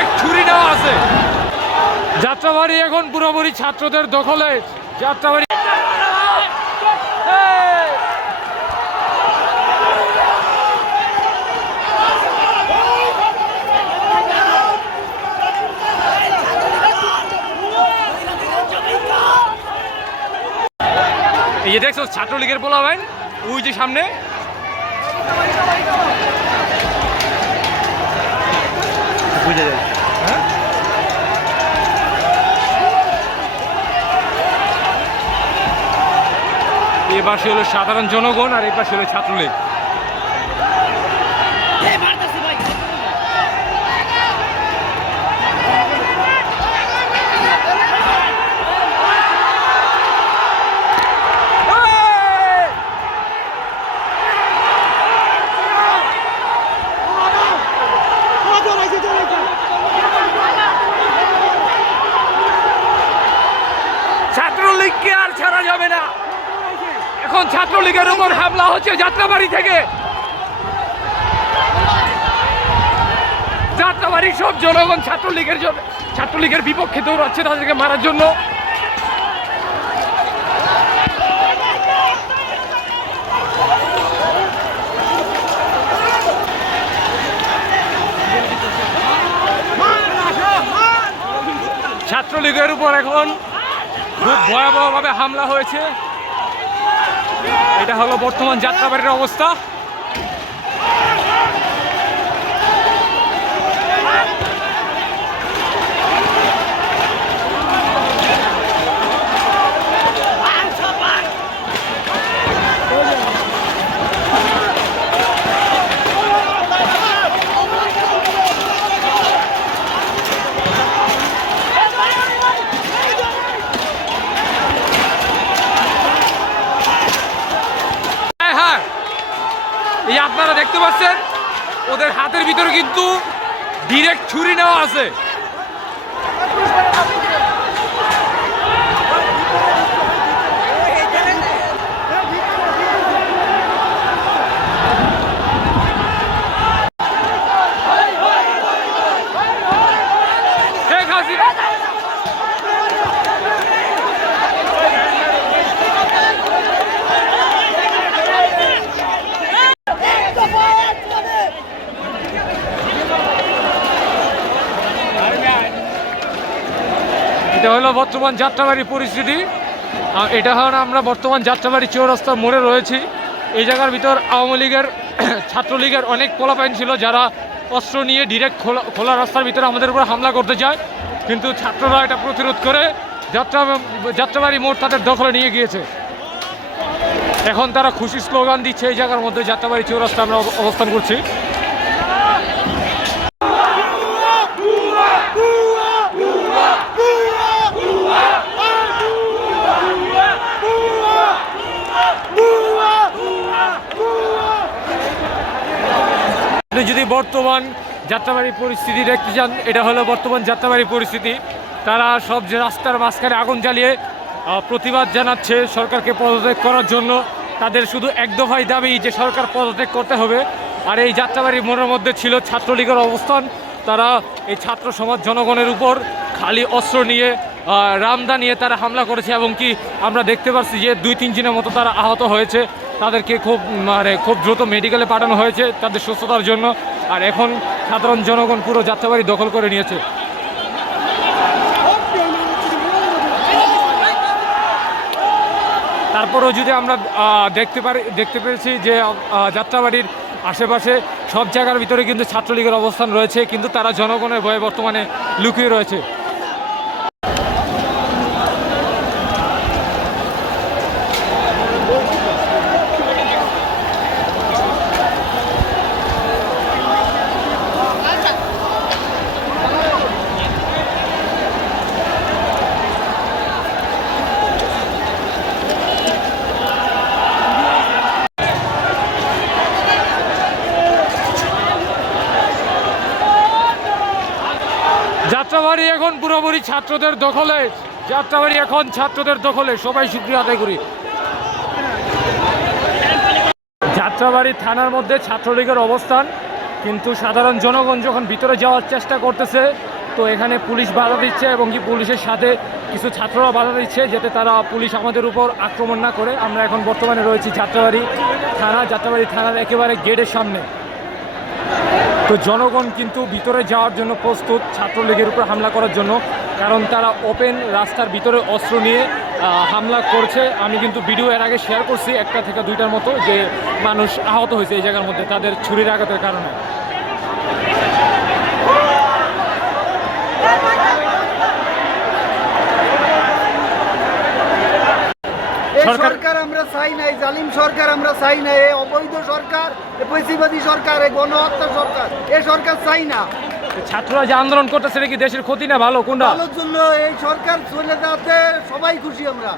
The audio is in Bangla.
ডিরেক্ট ছুরি নেওয়া আছে। যাত্রাবাড়ি এখন পুরোপুরি ছাত্রদের দখলে। যাত্রাবাড়ি এই যে দেখছ, ছাত্রলীগের বলা ভাই ওই যে সামনে। বুঝে যায় এই পাশে হলো সাধারণ জনগণ আর এই পাশে হলো ছাত্রলীগ। ছাত্রলীগকে আর ছাড়া যাবে না। এখন ছাত্রলীগের উপর হামলা হচ্ছে যাত্রাবাড়ি থেকে। যাত্রাবাড়ির সব জনগণ ছাত্রলীগের জন্য ছাত্রলীগের বিপক্ষে দৌড়াচ্ছে তাদেরকে মারার জন্য। ছাত্রলীগের উপর এখন খুব ভয়াবহভাবে হামলা হয়েছে। এটা হলো বর্তমান যাত্রাবাড়ির অবস্থা। আপনারা দেখতে পাচ্ছেন ওদের হাতের ভিতরে কিন্তু ডিরেক্ট ছুরি নেওয়া আছে। এটা হলো বর্তমান যাত্রাবাড়ির পরিস্থিতি। আর এটা হলো আমরা বর্তমান যাত্রাবাড়ি চৌরাস্তার মোড়ে রয়েছি। এই জায়গার ভিতর আওয়ামী লীগের, ছাত্রলীগের অনেক পোলাপাইন ছিল যারা অস্ত্র নিয়ে ডিরেক্ট খোলা খোলা রাস্তার ভিতরে আমাদের উপর হামলা করতে চায় কিন্তু ছাত্ররা এটা প্রতিরোধ করে যাত্রা, যাত্রাবাড়ি মোড় তাদের দখলে নিয়ে গিয়েছে। এখন তারা খুশি স্লোগান দিচ্ছে এই জায়গার মধ্যে যাত্রাবাড়ি চৌরাস্তা আমরা অব- অবস্থান করছি। যদি বর্তমান যাত্রাবাড়ির পরিস্থিতি দেখতে চান, এটা হলো বর্তমান যাত্রাবাড়ির পরিস্থিতি। তারা সব যে রাস্তার মাঝখানে আগুন জ্বালিয়ে প্রতিবাদ জানাচ্ছে সরকারকে পদত্যাগ করার জন্য। তাদের শুধু এক দফাই দাবি যে সরকার পদত্যাগ করতে হবে। আর এই যাত্রাবাড়ির মনের মধ্যে ছিল ছাত্রলীগের অবস্থান। তারা এই ছাত্র সমাজ জনগণের উপর খালি অস্ত্র নিয়ে রামদা নিয়ে তারা হামলা করেছে এবং কি আমরা দেখতে পাচ্ছি যে দুই তিন দিনের মতো তারা আহত হয়েছে। তাদেরকে খুব মানে খুব দ্রুত মেডিকেলে পাঠানো হয়েছে তাদের সুস্থতার জন্য। আর এখন সাধারণ জনগণ পুরো যাত্রাবাড়ি দখল করে নিয়েছে। তারপরেও যদি আমরা দেখতে পারি, দেখতে পেরেছি যে যাত্রাবাড়ির আশেপাশে সব জায়গার ভিতরে কিন্তু ছাত্রলীগের অবস্থান রয়েছে, কিন্তু তারা জনগণের ভয়ে বর্তমানে লুকিয়ে রয়েছে। যাত্রাবাড়ি এখন পুরোপুরি ছাত্রদের দখলে। যাত্রাবাড়ি এখন ছাত্রদের দখলে। সবাই শুক্রিয়া আদায় করি। যাত্রাবাড়ি থানার মধ্যে ছাত্রলীগের অবস্থান, কিন্তু সাধারণ জনগণ যখন ভিতরে যাওয়ার চেষ্টা করতেছে, তো এখানে পুলিশ বাধা দিচ্ছে এবং কি পুলিশের সাথে কিছু ছাত্ররা বাধা দিচ্ছে, যাতে তারা পুলিশ আমাদের উপর আক্রমণ না করে। আমরা এখন বর্তমানে রয়েছি যাত্রাবাড়ি থানা। যাত্রাবাড়ি থানার একেবারে গেটের সামনে। তো জনগণ কিন্তু ভিতরে যাওয়ার জন্য প্রস্তুত, ছাত্রলীগের উপর হামলা করার জন্য, কারণ তারা ওপেন রাস্তার ভিতরে অস্ত্র নিয়ে হামলা করছে। আমি কিন্তু ভিডিও এর আগে শেয়ার করছি একটা থেকে দুইটার মতো যে মানুষ আহত হয়েছে এই জায়গার মধ্যে, তাদের ছুরির আঘাতের কারণে এই সরকার- সরকার আমরা চাই না এই জালিম সরকার আমরা চাই না এই অবৈধ সরকার এ পৈশিবাদী সরকার এই গণহত্যা সরকার এ সরকার চাই না। ছাত্ররা যে আন্দোলন করতেছে কি দেশের ক্ষতি না ভালো? কোনটা? ভালোর জন্য এই সরকার চলে যাতে সবাই খুশি আমরা।